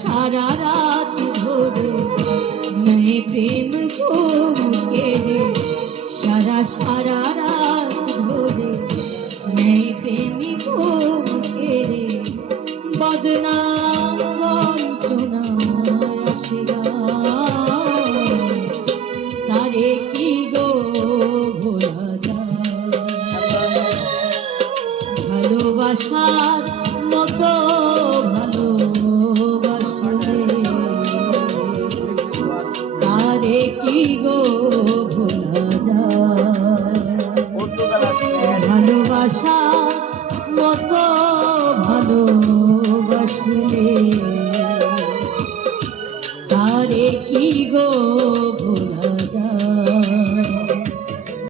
সারা রাত ধরে নয় প্রেম ঘুম কেড়ে, সারা রাত ধরে নয় প্রেম ঘুম কেড়ে, বদনাম বঞ্চনা আসিয়া তারে কি গো ভোলা যায়। ভালোবাসার মতো ভালোবাসলে তারে কি গো ভোলা যায়। ভালোবাসার মতো ভালোবাসলে তারে কি গো